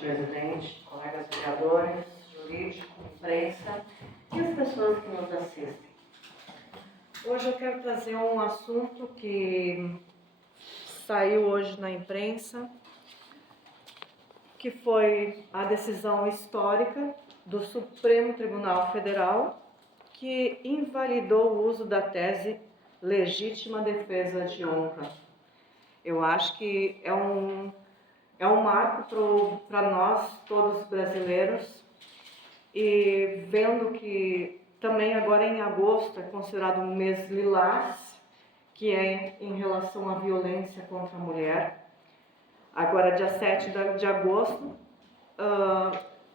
Presidente, colegas vereadores, jurídico, imprensa e as pessoas que nos assistem. Hoje eu quero trazer um assunto que saiu hoje na imprensa, que foi a decisão histórica do Supremo Tribunal Federal, que invalidou o uso da tese legítima defesa de honra. Eu acho que é um marco para nós, todos brasileiros, e vendo que também agora em agosto é considerado um mês lilás, que é em relação à violência contra a mulher. Agora, dia 7 de agosto,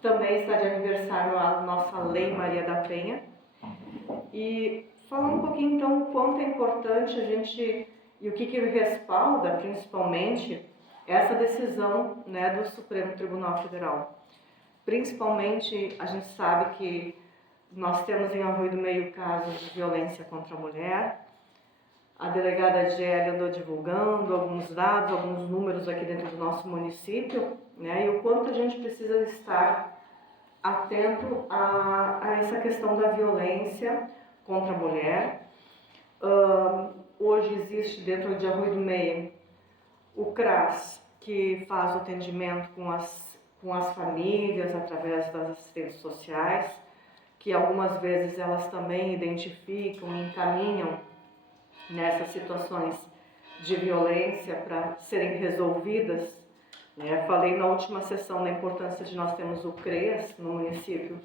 também está de aniversário a nossa Lei Maria da Penha. E falar um pouquinho, então, o quanto é importante a gente, e o que respalda, principalmente, essa decisão, né, do Supremo Tribunal Federal. Principalmente, a gente sabe que nós temos em Arroio do Meio casos de violência contra a mulher. A delegada Gélia andou divulgando alguns dados, alguns números aqui dentro do nosso município, né, e o quanto a gente precisa estar atento a essa questão da violência contra a mulher. Hoje existe dentro de Arroio do Meio o CRAS, que faz o atendimento com as famílias através das assistentes sociais, que algumas vezes elas também identificam e encaminham nessas situações de violência para serem resolvidas. Falei na última sessão da importância de nós termos o CREAS no município,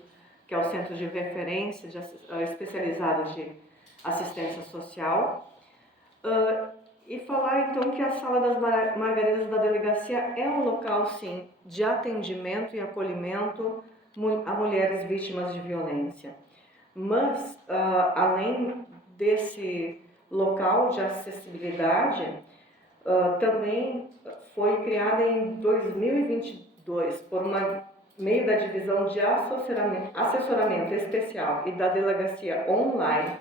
que é o Centro de Referência especializado de Assistência Social. E falar então que a Sala das Margaridas da Delegacia é um local, sim, de atendimento e acolhimento a mulheres vítimas de violência. Mas, além desse local de acessibilidade, também foi criada em 2022 por meio da Divisão de Assessoramento Especial e da Delegacia Online,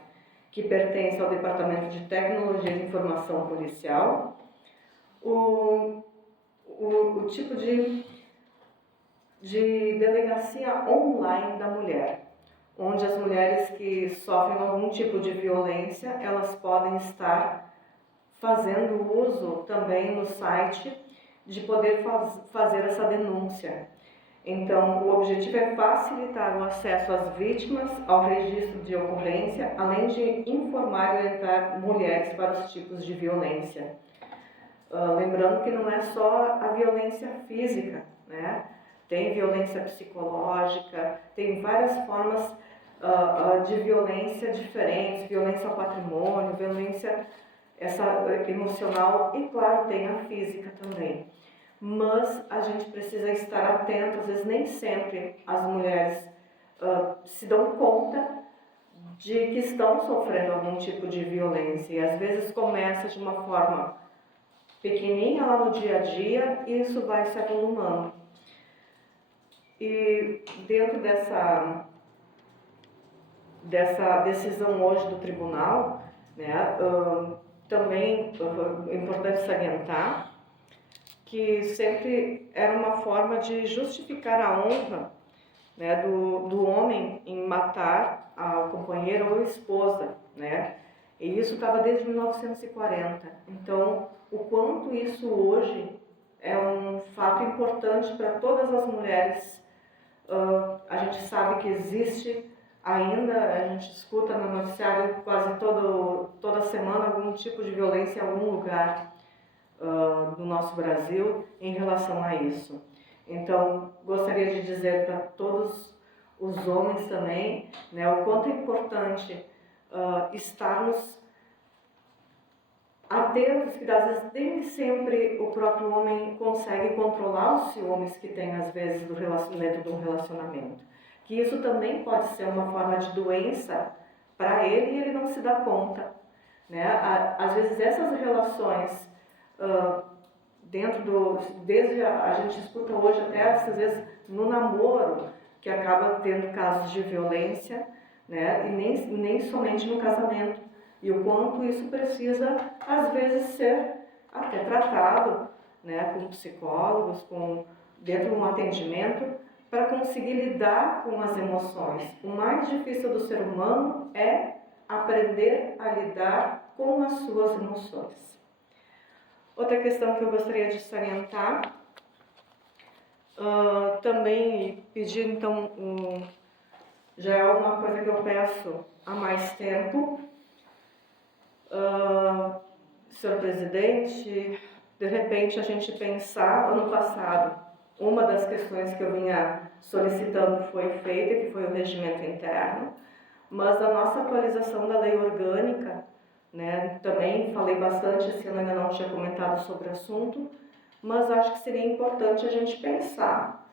que pertence ao Departamento de Tecnologia de Informação Policial, o tipo de delegacia online da mulher, onde as mulheres que sofrem algum tipo de violência, elas podem estar fazendo uso também no site de poder fazer essa denúncia. Então, o objetivo é facilitar o acesso às vítimas ao registro de ocorrência, além de informar e orientar mulheres para os tipos de violência. Lembrando que não é só a violência física, né? Tem violência psicológica, tem várias formas de violência diferentes, violência ao patrimônio, violência emocional e, claro, tem a física também. Mas a gente precisa estar atento, às vezes nem sempre as mulheres se dão conta de que estão sofrendo algum tipo de violência, e às vezes começa de uma forma pequenininha lá no dia a dia e isso vai se avolumando. E dentro dessa decisão hoje do tribunal, né, também é importante salientar que sempre era uma forma de justificar a honra, né, do homem em matar a companheira ou a esposa, né? E isso estava desde 1940. Então, o quanto isso hoje é um fato importante para todas as mulheres. A gente sabe que existe ainda, a gente escuta no noticiário quase toda semana algum tipo de violência em algum lugar do nosso Brasil em relação a isso. Então, gostaria de dizer para todos os homens também, né, o quanto é importante estarmos atentos, que às vezes nem sempre o próprio homem consegue controlar os ciúmes que tem às vezes dentro de um relacionamento. Que isso também pode ser uma forma de doença para ele e ele não se dá conta, né? Às vezes essas relações desde a gente escuta hoje até às vezes no namoro, que acaba tendo casos de violência, né? E nem somente no casamento. E o quanto isso precisa, às vezes, ser até tratado, né, com psicólogos, com dentro de um atendimento para conseguir lidar com as emoções. O mais difícil do ser humano é aprender a lidar com as suas emoções. Outra questão que eu gostaria de salientar, também pedir então, já é uma coisa que eu peço há mais tempo, senhor presidente, de repente a gente pensar, ano passado, uma das questões que eu vinha solicitando foi feita, que foi o regimento interno, mas a nossa atualização da lei orgânica, né, também falei bastante, esse ano ainda não tinha comentado sobre o assunto, mas acho que seria importante a gente pensar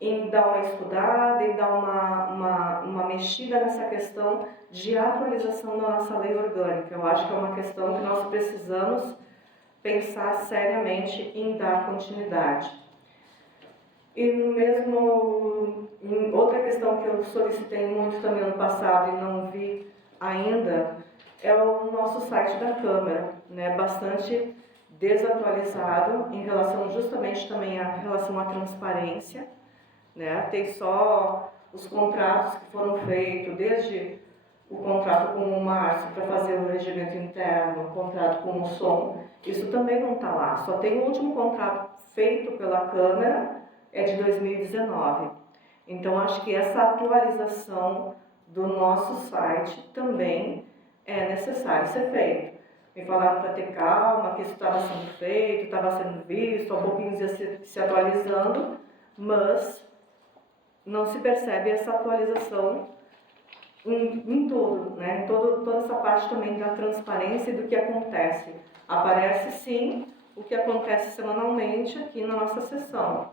em dar uma estudada, em dar uma mexida nessa questão de atualização da nossa lei orgânica. Eu acho que é uma questão que nós precisamos pensar seriamente em dar continuidade. E outra questão que eu solicitei muito também ano passado e não vi ainda é o nosso site da Câmara, né, bastante desatualizado em relação justamente também à relação à transparência, né, tem só os contratos que foram feitos, desde o contrato com o Márcio para fazer o regimento interno, o contrato com o som, isso também não está lá, só tem o último contrato feito pela Câmara, é de 2019. Então, acho que essa atualização do nosso site também é necessário ser feito. Me falaram para ter calma, que isso estava sendo feito, estava sendo visto, um pouquinho ia se atualizando, mas não se percebe essa atualização em tudo, né? Toda essa parte também da transparência e do que acontece. Aparece sim o que acontece semanalmente aqui na nossa sessão.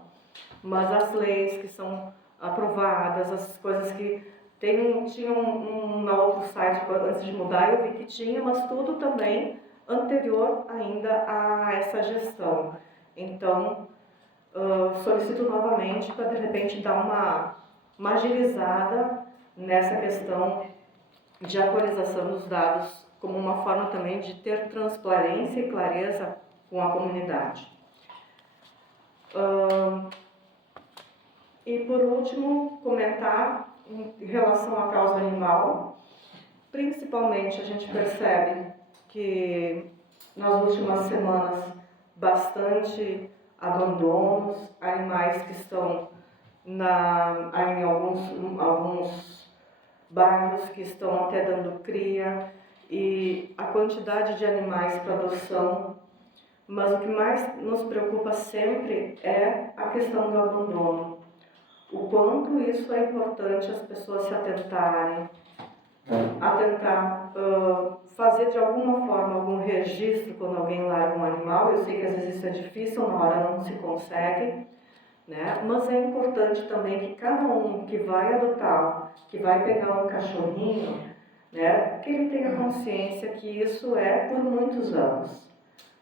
Mas as leis que são aprovadas, as coisas que tinham no outro site antes de mudar, eu vi que tinha, mas tudo também anterior ainda a essa gestão. Então, solicito novamente para de repente dar uma agilizada nessa questão de atualização dos dados, como uma forma também de ter transparência e clareza com a comunidade. E por último, comentar em relação à causa animal. Principalmente a gente percebe que nas últimas semanas bastante abandonos, animais que estão em alguns bairros que estão até dando cria, e a quantidade de animais para adoção. Mas o que mais nos preocupa sempre é a questão do abandono. O quanto isso é importante as pessoas se atentarem, a tentar fazer de alguma forma algum registro quando alguém larga um animal. Eu sei que às vezes isso é difícil, uma hora não se consegue, né? Mas é importante também que cada um que vai adotar, que vai pegar um cachorrinho, né, que ele tenha consciência que isso é por muitos anos,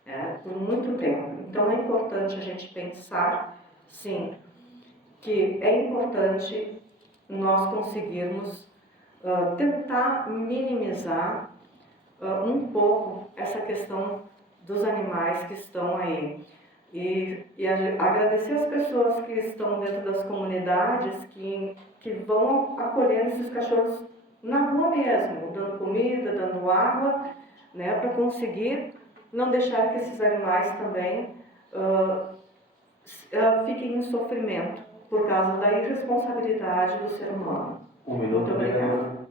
né, por muito tempo. Então é importante a gente pensar, sim, que é importante nós conseguirmos tentar minimizar um pouco essa questão dos animais que estão aí. E agradecer as pessoas que estão dentro das comunidades que vão acolhendo esses cachorros na rua mesmo, dando comida, dando água, né, para conseguir não deixar que esses animais também fiquem em sofrimento por causa da irresponsabilidade do ser humano. Um minuto, Muito obrigada.